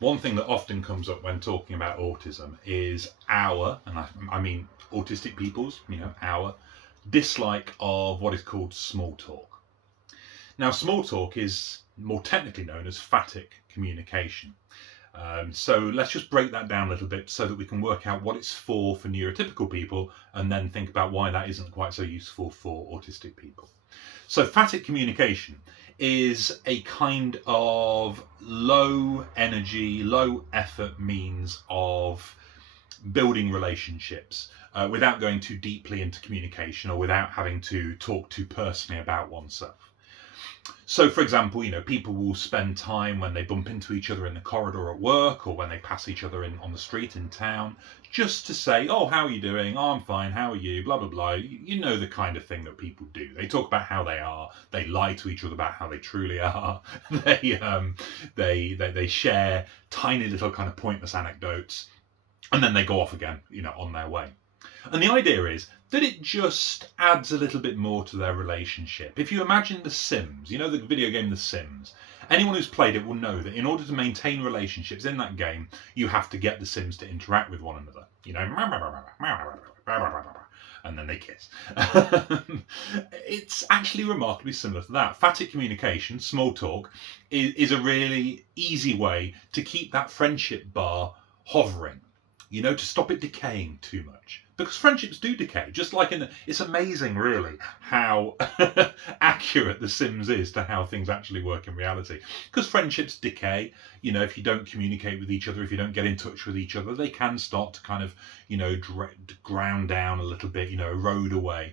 One thing that often comes up when talking about autism is I mean autistic people's, our dislike of what is called small talk. Now, small talk is more technically known as phatic communication. So let's just break that down a little bit so that we can work out what it's for neurotypical people, and then think about why that isn't quite so useful for autistic people. So phatic communication is a kind of low energy, low effort means of building relationships without going too deeply into communication or without having to talk too personally about oneself. So, for example, people will spend time when they bump into each other in the corridor at work, or when they pass each other on the street in town, just to say, "Oh, how are you doing? Oh, I'm fine. How are you?" Blah blah blah. You know the kind of thing that people do. They talk about how they are. They lie to each other about how they truly are. They share tiny little kind of pointless anecdotes, and then they go off again, on their way. And the idea is that it just adds a little bit more to their relationship. If you imagine The Sims, the video game The Sims, anyone who's played it will know that in order to maintain relationships in that game, you have to get the Sims to interact with one another. And then they kiss. It's actually remarkably similar to that. Phatic communication, small talk, is a really easy way to keep that friendship bar hovering, to stop it decaying too much. Because friendships do decay, just like it's amazing, really, how accurate The Sims is to how things actually work in reality. Because friendships decay, if you don't communicate with each other, if you don't get in touch with each other, they can start to kind of, ground down a little bit, erode away.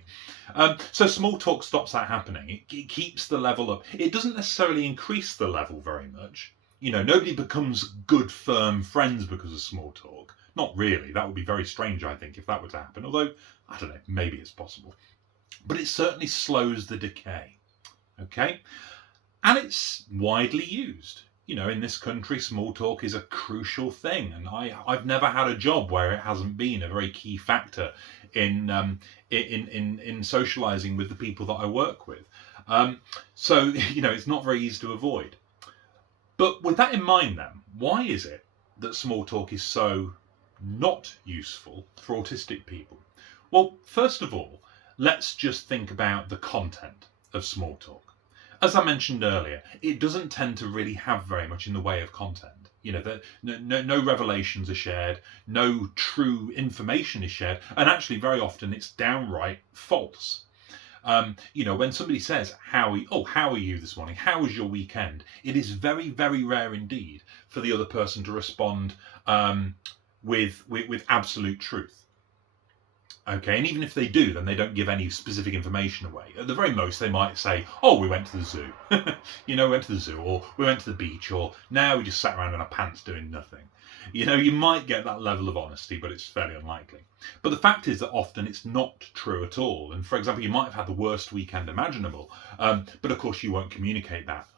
So small talk stops that happening. It keeps the level up. It doesn't necessarily increase the level very much. Nobody becomes good, firm friends because of small talk. Not really. That would be very strange, I think, if that were to happen. Although, I don't know, maybe it's possible. But it certainly slows the decay. Okay? And it's widely used. In this country, small talk is a crucial thing. And I've never had a job where it hasn't been a very key factor in socializing with the people that I work with. So, it's not very easy to avoid. But with that in mind, then, why is it that small talk is so not useful for autistic people? Well, first of all, let's just think about the content of small talk. As I mentioned earlier, it doesn't tend to really have very much in the way of content. No revelations are shared, no true information is shared, and actually very often it's downright false. When somebody says, how are you this morning? How was your weekend? It is very, very rare indeed for the other person to respond with absolute truth. Okay, and even if they do, then they don't give any specific information away. At the very most, they might say, "Oh, we went to the zoo." We went to the zoo, or we went to the beach, or now we just sat around in our pants doing nothing. You might get that level of honesty, but it's fairly unlikely. But the fact is that often it's not true at all. And for example, you might have had the worst weekend imaginable, but of course you won't communicate that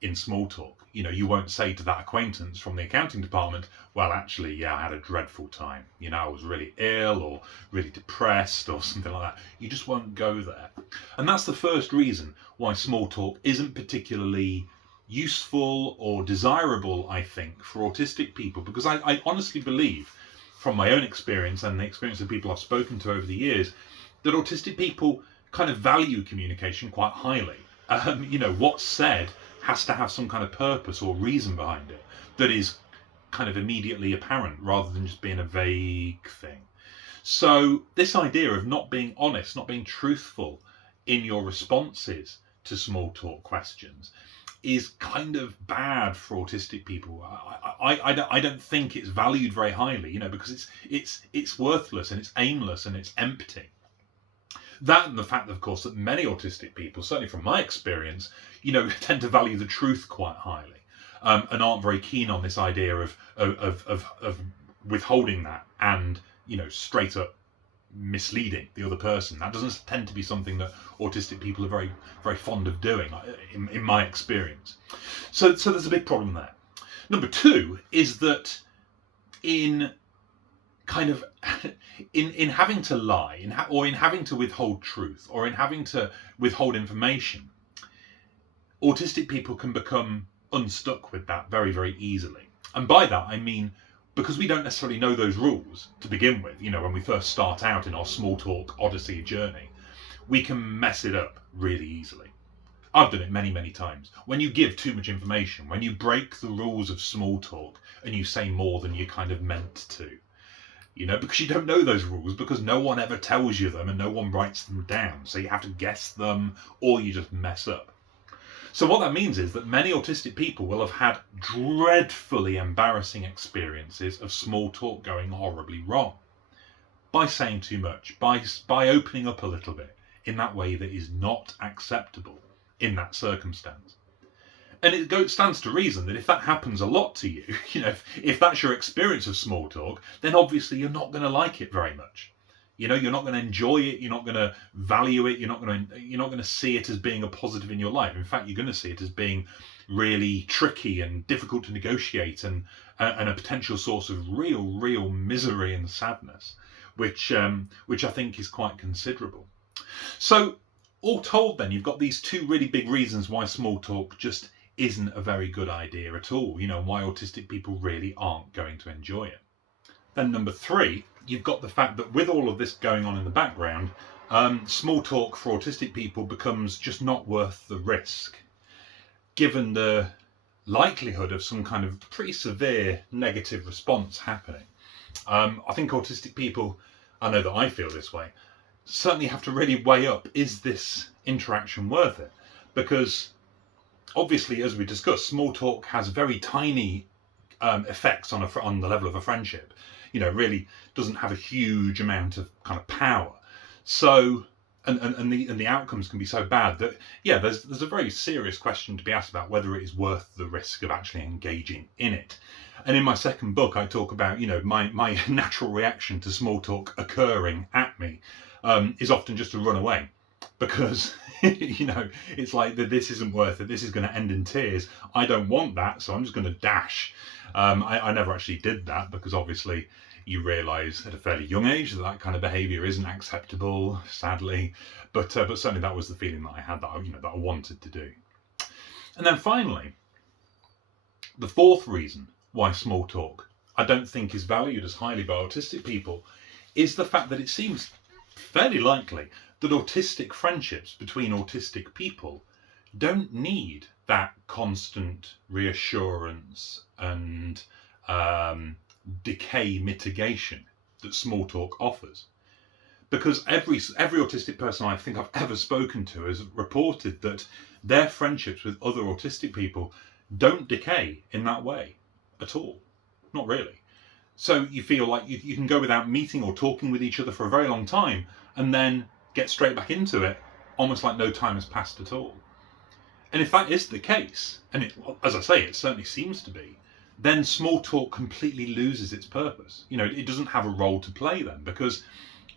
in small talk. You won't say to that acquaintance from the accounting department, "Well, actually, yeah, I had a dreadful time. I was really ill or really depressed," or something like that. You just won't go there. And that's the first reason why small talk isn't particularly useful or desirable, I think, for autistic people, because I honestly believe, from my own experience and the experience of people I've spoken to over the years, that autistic people kind of value communication quite highly. What's said has to have some kind of purpose or reason behind it that is kind of immediately apparent, rather than just being a vague thing. So this idea of not being honest, not being truthful in your responses to small talk questions is kind of bad for autistic people. I don't think it's valued very highly, because it's worthless and it's aimless and it's empty. That, and the fact, of course, that many autistic people, certainly from my experience, tend to value the truth quite highly, and aren't very keen on this idea of withholding that and straight up misleading the other person. That doesn't tend to be something that autistic people are very, very fond of doing, in my experience. So there's a big problem there. Number two is that in having to lie, or in having to withhold truth, or in having to withhold information, autistic people can become unstuck with that very, very easily. And by that, I mean, because we don't necessarily know those rules to begin with, when we first start out in our small talk odyssey journey, we can mess it up really easily. I've done it many, many times. When you give too much information, when you break the rules of small talk and you say more than you kind of meant to, because you don't know those rules, because no one ever tells you them and no one writes them down. So you have to guess them or you just mess up. So what that means is that many autistic people will have had dreadfully embarrassing experiences of small talk going horribly wrong by saying too much, by opening up a little bit in that way that is not acceptable in that circumstance. And it stands to reason that if that happens a lot to you, if that's your experience of small talk, then obviously you're not going to like it very much. You're not going to enjoy it. You're not going to value it. You're not going to see it as being a positive in your life. In fact, you're going to see it as being really tricky and difficult to negotiate, and a potential source of real misery and sadness, which I think is quite considerable. So, all told, then you've got these two really big reasons why small talk just isn't a very good idea at all. Why autistic people really aren't going to enjoy it. Then number 3, you've got the fact that with all of this going on in the background, small talk for autistic people becomes just not worth the risk, given the likelihood of some kind of pretty severe negative response happening. I think autistic people, I know that I feel this way, certainly have to really weigh up, is this interaction worth it? Because obviously, as we discussed, small talk has very tiny effects on the level of a friendship. Really doesn't have a huge amount of kind of power. So, and the outcomes can be so bad that there's a very serious question to be asked about whether it is worth the risk of actually engaging in it. And in my second book, I talk about my natural reaction to small talk occurring at me is often just to run away, because it's like that this isn't worth it. This is going to end in tears. I don't want that, so I'm just going to dash. I never actually did that, because obviously you realise at a fairly young age that kind of behaviour isn't acceptable, sadly. But certainly that was the feeling that I had, that I wanted to do. And then finally, the 4th reason why small talk I don't think is valued as highly by autistic people is the fact that it seems fairly likely that autistic friendships between autistic people don't need that constant reassurance and decay mitigation that small talk offers. Because every autistic person I think I've ever spoken to has reported that their friendships with other autistic people don't decay in that way at all. Not really. So you feel like you can go without meeting or talking with each other for a very long time and then get straight back into it, almost like no time has passed at all. And if that is the case, and as I say, it certainly seems to be, then small talk completely loses its purpose. It doesn't have a role to play then, because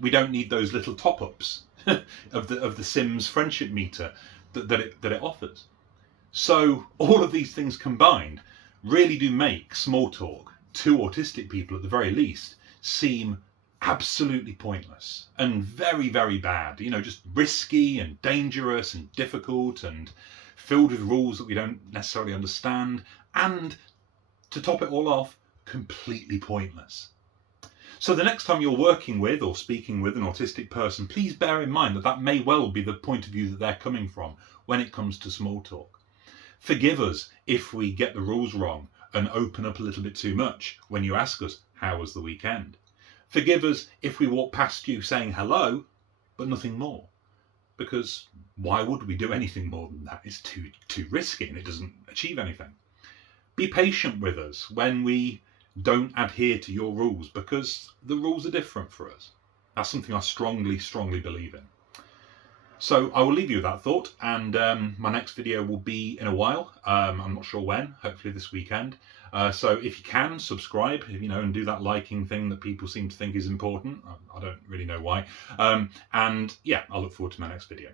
we don't need those little top-ups of the Sims friendship meter that it offers. So all of these things combined really do make small talk to autistic people, at the very least, seem absolutely pointless and very, very bad. Just risky and dangerous and difficult and filled with rules that we don't necessarily understand, and to top it all off, completely pointless. So the next time you're working with or speaking with an autistic person, please bear in mind that may well be the point of view that they're coming from when it comes to small talk. Forgive us if we get the rules wrong and open up a little bit too much when you ask us, how was the weekend? Forgive us if we walk past you saying hello, but nothing more. Because why would we do anything more than that? It's too risky and it doesn't achieve anything. Be patient with us when we don't adhere to your rules, because the rules are different for us. That's something I strongly believe in. So I will leave you with that thought, and my next video will be in a while. I'm not sure when, hopefully this weekend. So if you can, subscribe, and do that liking thing that people seem to think is important. I don't really know why. And yeah, I look forward to my next video.